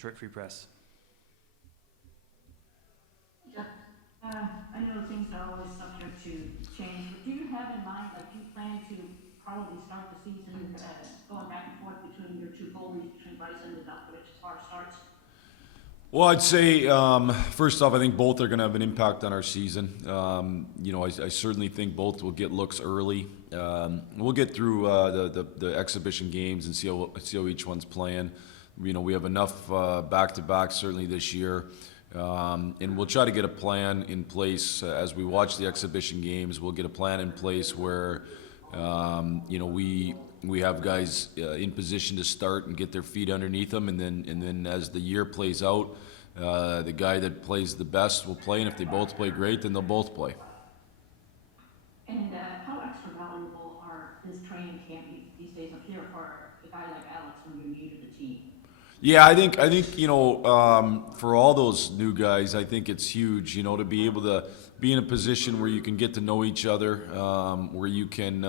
Detroit Free Press. Jeff, I know things are always subject to change, but do you have in mind, like, do you plan to probably start the season going back and forth between your two goalies, between Bryce and Nedeljkovic as far as starts? Well, I'd say first off, I think both are going to have an impact on our season. I certainly think both will get looks early. We'll get through the exhibition games and see how each one's playing. We have enough back-to-back certainly this year, and we'll try to get a plan in place as we watch the exhibition games. We'll get a plan in place where we have guys in position to start and get their feet underneath them, and then as the year plays out, the guy that plays the best will play, and if they both play great, then they'll both play. And how extra valuable is training camp these days up here for a guy like Alex when you're new to the team? Yeah, I think for all those new guys, I think it's huge, to be able to be in a position where you can get to know each other, where you can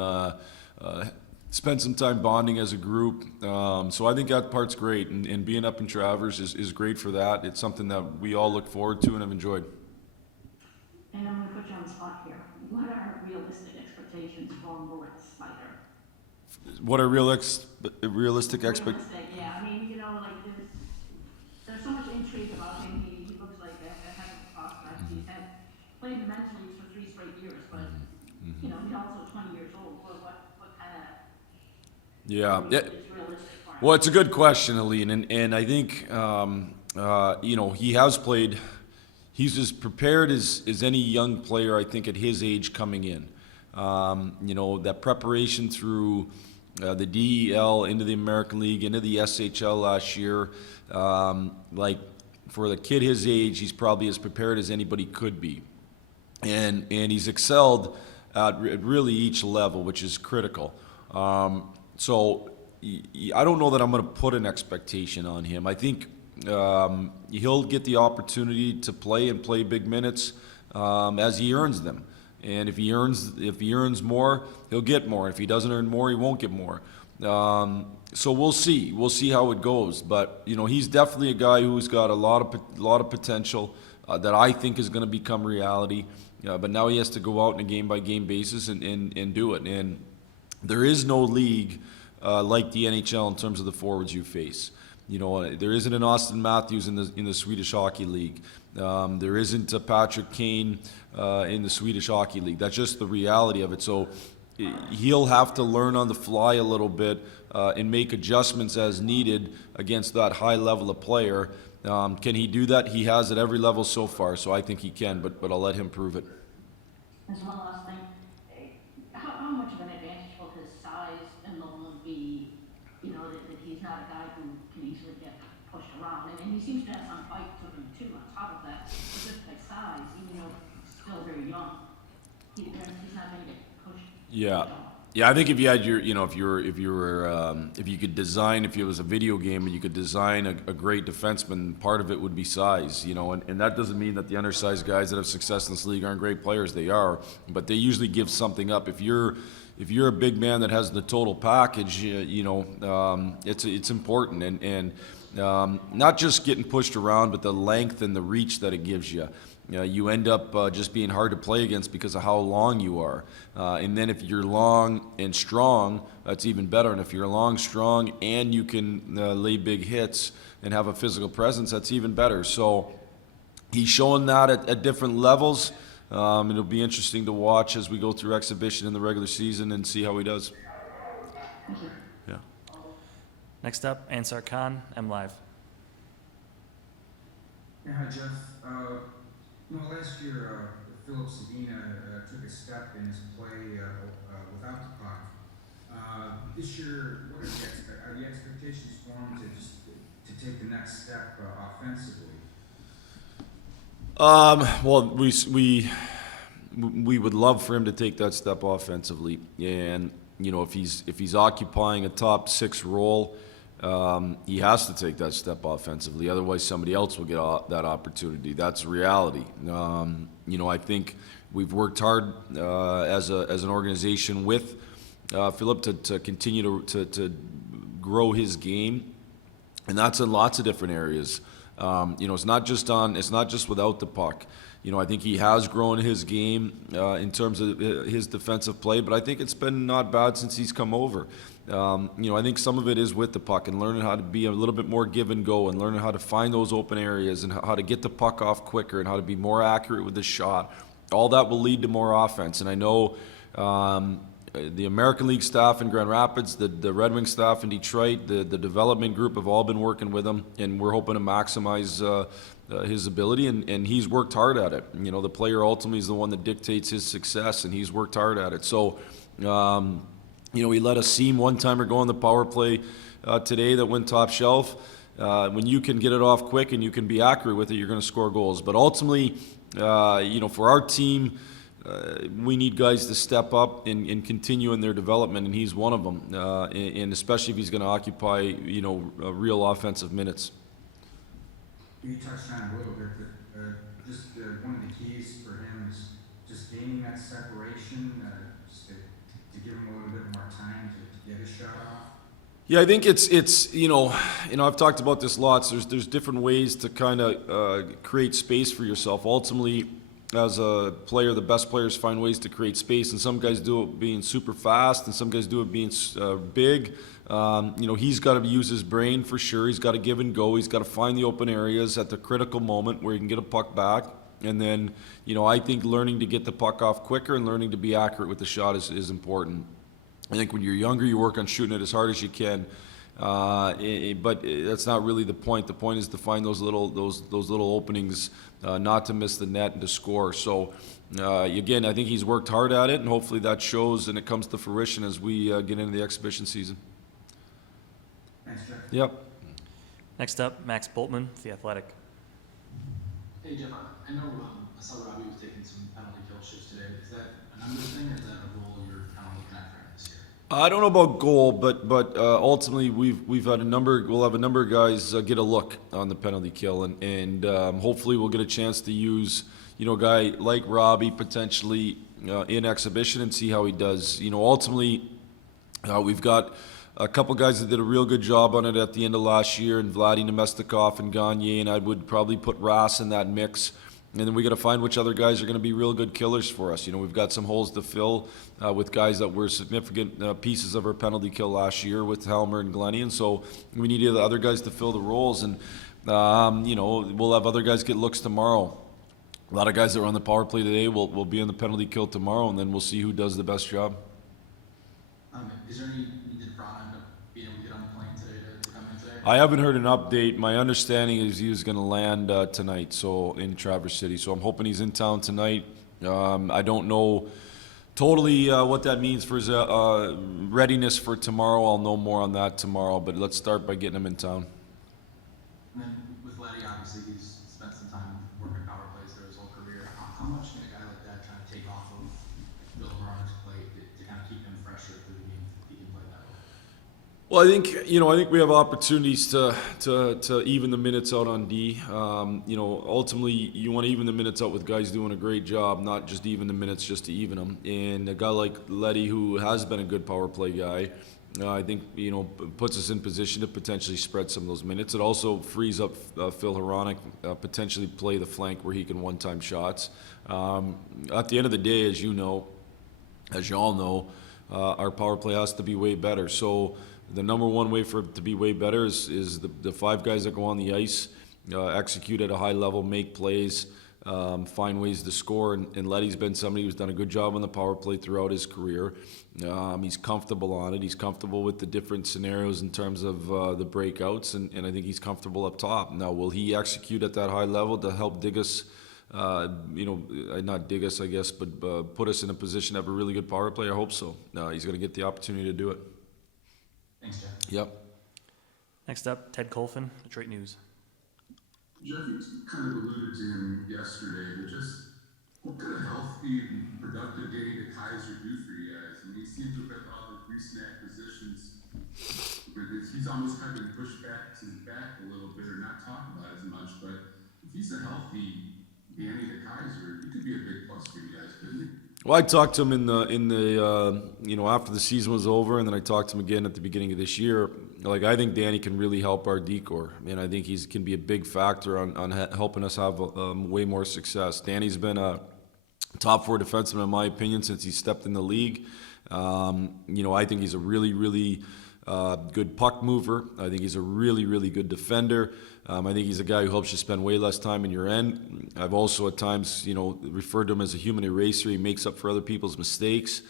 spend some time bonding as a group. So I think that part's great, and being up in Travers is great for that. It's something that we all look forward to and have enjoyed. And I'm going to put you on the spot here. What are realistic expectations for Moritz Snyder? What are realistic expectations? Yeah, I mean, there's so much intrigue about him. He looks like a heck of a prospect. He's had played in the men's leagues for 3 straight years, but he's also 20 years old. What kind of is realistic for him? Well, it's a good question, Aline, and I think he has played. He's as prepared as any young player, I think, at his age coming in. That preparation through the DEL into the American League, into the SHL last year. For the kid his age, he's probably as prepared as anybody could be. And he's excelled at really each level, which is critical. So I don't know that I'm going to put an expectation on him. I think he'll get the opportunity to play big minutes as he earns them. And if he earns more, he'll get more. If he doesn't earn more, he won't get more. So we'll see. We'll see how it goes. But he's definitely a guy who's got a lot of potential that I think is going to become reality. But now he has to go out on a game-by-game basis and do it. And there is no league like the NHL in terms of the forwards you face. There isn't an Austin Matthews in the Swedish Hockey League. There isn't a Patrick Kane in the Swedish Hockey League. That's just the reality of it. So he'll have to learn on the fly a little bit and make adjustments as needed against that high level of player. Can he do that? He has at every level so far, so I think he can, but I'll let him prove it. There's one last thing. How much of an advantage will his size and long be, that he's not a guy who can easily get pushed around? And he seems to have some bite to him, too, on top of that. Just like size, even though he's still very young, he's not going to get pushed. Yeah. Yeah, I think if you had if you could design, if it was a video game and you could design a great defenseman, part of it would be size, and that doesn't mean that the undersized guys that have success in this league aren't great players. They are, but they usually give something up. If you're a big man that has the total package, it's important, and not just getting pushed around, but the length and the reach that it gives you. You end up just being hard to play against because of how long you are. And then if you're long and strong, that's even better. And if you're long, strong, and you can lay big hits and have a physical presence, that's even better. So he's showing that at different levels. It'll be interesting to watch as we go through exhibition in the regular season and see how he does. Yeah. Next up, Ansar Khan, MLive. Yeah, hi, Jeff. Last year, Philip Zadina took a step in his play without the puck. This year, what are the expectations for him to take the next step offensively? Well, we would love for him to take that step offensively, and if he's occupying a top 6 role. He has to take that step offensively. Otherwise, somebody else will get that opportunity. That's reality. I think we've worked hard as an organization with Philip to continue to grow his game. And that's in lots of different areas. It's not just without the puck. I think he has grown his game in terms of his defensive play, but I think it's been not bad since he's come over. I think some of it is with the puck and learning how to be a little bit more give and go and learning how to find those open areas and how to get the puck off quicker and how to be more accurate with the shot. All that will lead to more offense. And I know the American League staff in Grand Rapids, the Red Wing staff in Detroit, the development group have all been working with him, and we're hoping to maximize his ability, and he's worked hard at it. The player ultimately is the one that dictates his success, and he's worked hard at it. So, he let a seam one-timer go on the power play today that went top shelf. When you can get it off quick and you can be accurate with it, you're going to score goals. But ultimately, for our team, we need guys to step up and continue in their development, and he's one of them. And especially if he's going to occupy, real offensive minutes. You touched on it a little bit, but just one of the keys for him is just gaining that separation, just to give him a little bit more time to get his shot off. Yeah, I think it's I've talked about this lots. There's different ways to kind of create space for yourself. Ultimately, as a player, the best players find ways to create space, and some guys do it being super fast, and some guys do it being big. He's got to use his brain for sure. He's got to give and go. He's got to find the open areas at the critical moment where he can get a puck back. And then, I think learning to get the puck off quicker and learning to be accurate with the shot is important. I think when you're younger, you work on shooting it as hard as you can. But that's not really the point. The point is to find those little openings, not to miss the net and to score. So, again, I think he's worked hard at it, and hopefully that shows and it comes to fruition as we get into the exhibition season. Thanks, Jeff. Yep. Next up, Max Boltman, The Athletic. Hey Jeff, I know I saw Robbie was taking some penalty kill shifts today. Is that a numbers thing, or is that a role you're kind of looking at for him this year? I don't know about goal, but ultimately we'll have a number of guys get a look on the penalty kill, and hopefully we'll get a chance to use a guy like Robbie potentially in exhibition and see how he does. Ultimately we've got a couple guys that did a real good job on it at the end of last year, and Vladdy Nemestikov and Gagne, and I would probably put Rass in that mix. And then we got to find which other guys are going to be real good killers for us. We've got some holes to fill with guys that were significant pieces of our penalty kill last year with Helmer and Glennie, and so we need the other guys to fill the roles. And we'll have other guys get looks tomorrow. A lot of guys that were on the power play today will be in the penalty kill tomorrow, and then we'll see who does the best job. Is there any did Braun end up being able to get on the plane today to come in today? I haven't heard an update. My understanding is he was going to land tonight, so in Traverse City. So I'm hoping he's in town tonight. I don't know totally what that means for his readiness for tomorrow. I'll know more on that tomorrow, but let's start by getting him in town. And then with Letty, obviously he's spent some time working power plays through his whole career. How much can a guy like that kind of take off of Bill Braun's plate to kind of keep him fresher through the game if he can play that way? Well, I think we have opportunities to even the minutes out on D. Ultimately, you want to even the minutes out with guys doing a great job, not just even the minutes just to even them. And a guy like Letty, who has been a good power play guy, I think puts us in position to potentially spread some of those minutes. It also frees up Phil Hronek potentially play the flank where he can one-time shots. At the end of the day, as you all know, our power play has to be way better. So the number one way for it to be way better is the five guys that go on the ice, execute at a high level, make plays, find ways to score. And Letty's been somebody who's done a good job on the power play throughout his career. He's comfortable on it. He's comfortable with the different scenarios in terms of the breakouts, and I think he's comfortable up top. Now, will he execute at that high level to help dig us? Not dig us, I guess, but put us in a position to have a really good power play? I hope so. He's going to get the opportunity to do it. Thanks, Jeff. Yep. Next up, Ted Colfin, Detroit News. Jeff, you kind of alluded to him yesterday, but just what kind of healthy and productive game did DeKeyser do for you guys? I mean, he seems to have got all the recent acquisitions, but he's almost kind of been pushed back to the back a little bit, or not talked about as much. But if he's a healthy Danny DeKeyser, he could be a big plus for you guys, couldn't he? Well, I talked to him in the after the season was over, and then I talked to him again at the beginning of this year. like I think Danny can really help our decor, and I think he can be a big factor on helping us have way more success. Danny's been a top four defenseman in my opinion since he stepped in the league. I think he's a really good puck mover. I think he's a really good defender. I think he's a guy who helps you spend way less time in your end. I've also at times, referred to him as a human eraser. He makes up for other people's mistakes.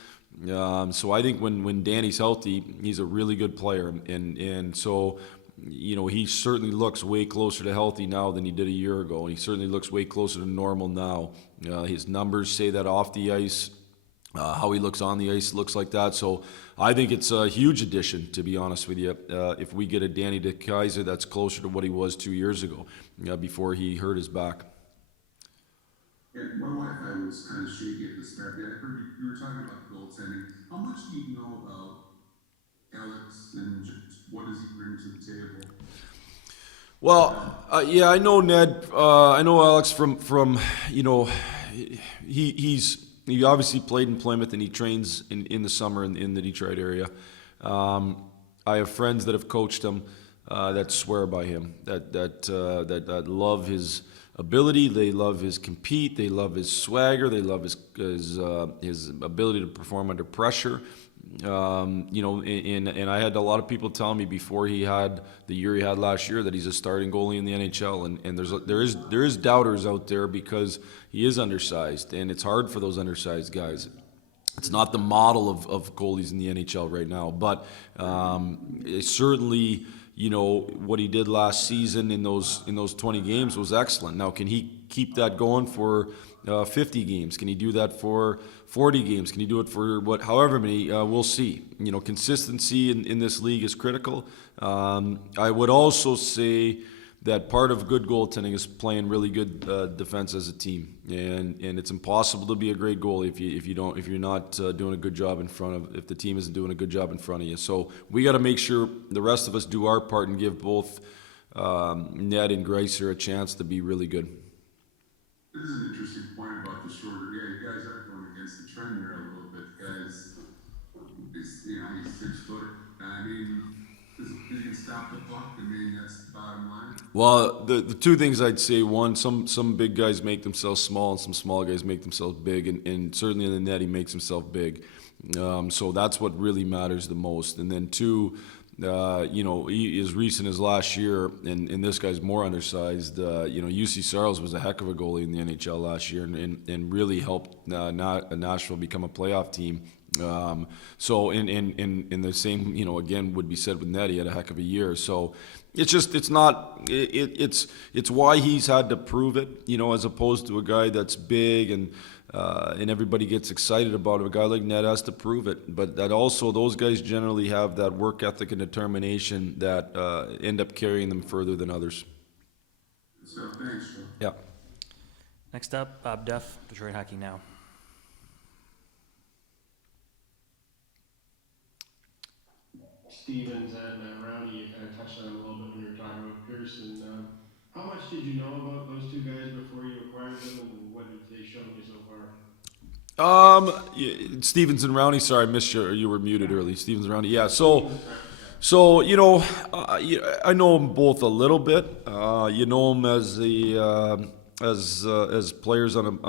So I think when Danny's healthy, he's a really good player. And so, he certainly looks way closer to healthy now than he did a year ago. And he certainly looks way closer to normal now. His numbers say that off the ice. How he looks on the ice looks like that. So I think it's a huge addition, to be honest with you, if we get a Danny DeKeyser that's closer to what he was 2 years ago, before he hurt his back. Yeah, my Wi-Fi was kind of shaky at the start. Yeah, I heard you were talking about the goaltending. How much do you know about Alex and just what does he bring to the table? Well, yeah, I know Ned. I know Alex from he obviously played in Plymouth and he trains in the summer in the Detroit area. I have friends that have coached him that swear by him, that love his ability, they love his compete, they love his swagger, they love his ability to perform under pressure. And I had a lot of people tell me before he had the year he had last year that he's a starting goalie in the NHL, and there is doubters out there because he is undersized, and it's hard for those undersized guys. It's not the model of goalies in the NHL right now, but it's certainly, what he did last season in those 20 games was excellent. Now, can he keep that going for 50 games? Can he do that for 40 games? Can he do it for however many? We'll see. Consistency in this league is critical. I would also say that part of good goaltending is playing really good defense as a team, and it's impossible to be a great goalie if you're not doing a good job if the team isn't doing a good job in front of you. So we got to make sure the rest of us do our part and give both Ned and Greiser a chance to be really good. This is an interesting point about the shorter. Yeah, you guys are going against the trend there a little bit, guys. He's 6 foot. I mean, is he can stop the puck? I mean, that's the bottom line. Well, the two things I'd say: one, some big guys make themselves small, and some small guys make themselves big, and certainly in the net he makes himself big. So that's what really matters the most. And then two, he, as recent as last year, and this guy's more undersized. UC Saros was a heck of a goalie in the NHL last year, and really helped Nashville become a playoff team. So in the same, again would be said with Ned, he had a heck of a year. So it's why he's had to prove it, as opposed to a guy that's big and everybody gets excited about it. A guy like Ned has to prove it, but that also those guys generally have that work ethic and determination that end up carrying them further than others. So thanks, Joe. Yeah. Next up, Bob Duff, Detroit Hockey Now. Stevens and Rowney, you kind of touched on them a little bit when you were talking about Pearson. How much did you know about those two guys before you acquired them, and what have they shown you so far? Stevens and Rowney. Sorry, I missed you were muted early. Stevens and Rowney. Yeah. So I know them both a little bit. You know them as as players on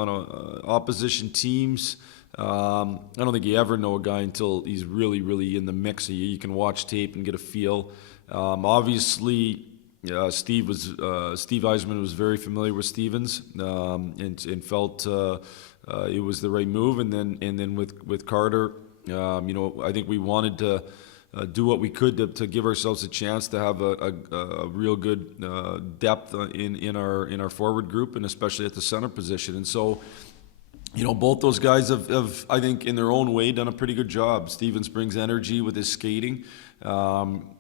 opposition teams. I don't think you ever know a guy until he's really in the mix. You can watch tape and get a feel. Obviously, Steve Yzerman was very familiar with Stevens and felt it was the right move. And then with Carter, I think we wanted to do what we could to give ourselves a chance to have a real good depth in our forward group, and especially at the center position. And so, both those guys have, I think, in their own way, done a pretty good job. Stevens brings energy with his skating.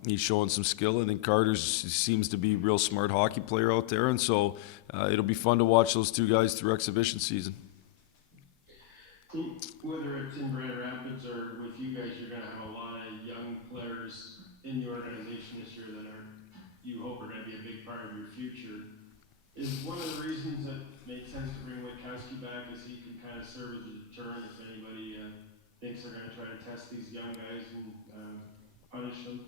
He's showing some skill. I think Carter seems to be a real smart hockey player out there. And so it'll be fun to watch those two guys through exhibition season. Whether it's in Grand Rapids or with you guys, you're going to have a lot of young players in the organization this year that you hope are going to be a big part of your future. Is one of the reasons that makes sense to bring Witkowski back is he can kind of serve as a deterrent if anybody thinks they're going to try to test these young guys and punish them?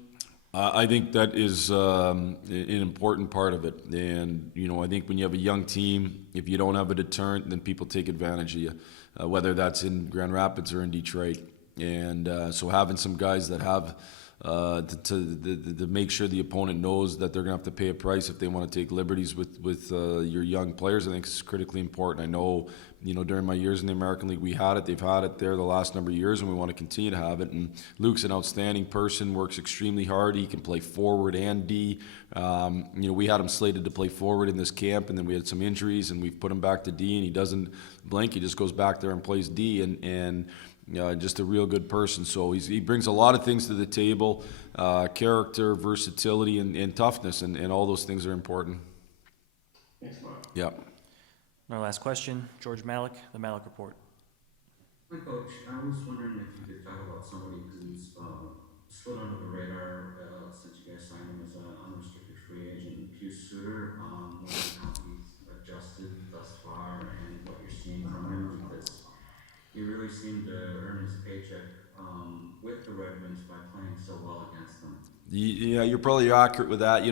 I think that is an important part of it. And, I think when you have a young team, if you don't have a deterrent, then people take advantage of you, whether that's in Grand Rapids or in Detroit. And so having some guys that have to make sure the opponent knows that they're going to have to pay a price if they want to take liberties with your young players, I think is critically important. I know, during my years in the American League, we had it. They've had it there the last number of years, and we want to continue to have it. And Luke's an outstanding person, works extremely hard. He can play forward and D. We had him slated to play forward in this camp, and then we had some injuries, and we've put him back to D, and he doesn't blink. He just goes back there and plays D, and just a real good person. So he brings a lot of things to the table, character, versatility, and toughness, and all those things are important. Thanks a lot. Yeah. Our last question, George Malik, the Malik Report. Hi, Coach. I was wondering if you could talk about somebody who's slid under the radar since you guys signed him as an unrestricted free agent, Pius Suter. Wondering how he's adjusted thus far and what you're seeing from him, because he really seemed to earn his paycheck with the Red Wings by playing so well against them. Yeah, you're probably accurate with that.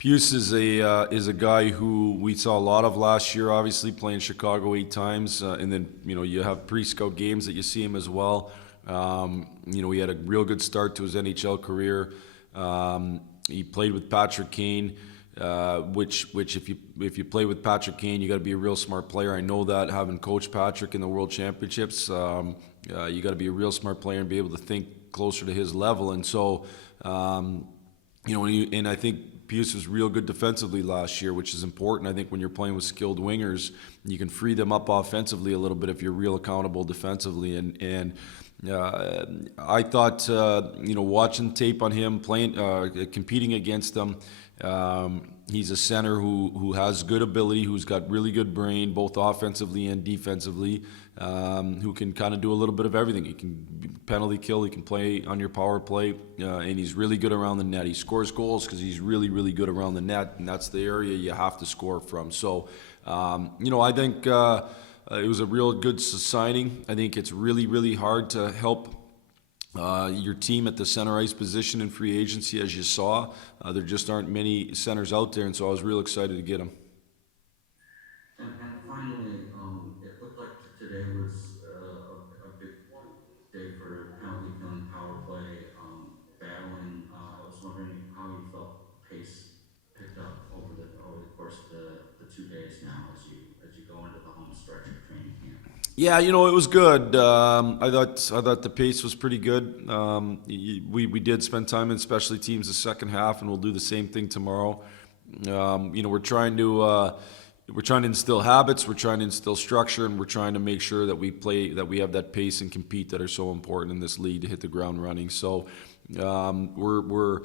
Pius is a guy who we saw a lot of last year, obviously playing Chicago 8 times, and then you have pre-scout games that you see him as well. He had a real good start to his NHL career. He played with Patrick Kane, which if you play with Patrick Kane, you got to be a real smart player. I know that, having coached Patrick in the World Championships, you got to be a real smart player and be able to think closer to his level. And so, and I think Pius was real good defensively last year, which is important. I think when you're playing with skilled wingers, you can free them up offensively a little bit if you're real accountable defensively. And I thought, watching tape on him, playing, competing against them, he's a center who has good ability, who's got really good brain, both offensively and defensively, who can kind of do a little bit of everything. He can penalty kill, he can play on your power play, and he's really good around the net. He scores goals because he's really, really good around the net, and that's the area you have to score from. So, I think it was a real good signing. I think it's really, really hard to help your team at the center ice position in free agency, as you saw. There just aren't many centers out there, and so I was real excited to get him. And finally, it looked like today was a big day for penalty killing, power play, battling. I was wondering how you felt pace picked up over the course of the 2 days now as you go into the home stretch of training camp. Yeah, it was good. I thought the pace was pretty good. We did spend time in specialty teams the second half, and we'll do the same thing tomorrow. We're trying to instill habits, we're trying to instill structure, and we're trying to make sure that we have that pace and compete that are so important in this league to hit the ground running. So we're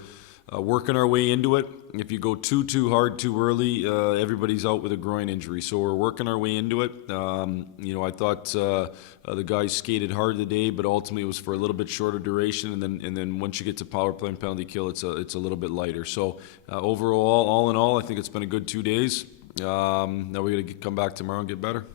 working our way into it. If you go too hard too early, everybody's out with a groin injury. So we're working our way into it. I thought the guys skated hard today, but ultimately it was for a little bit shorter duration. And then once you get to power play and penalty kill, it's a little bit lighter. So overall, all in all, I think it's been a good 2 days. Now we got to come back tomorrow and get better.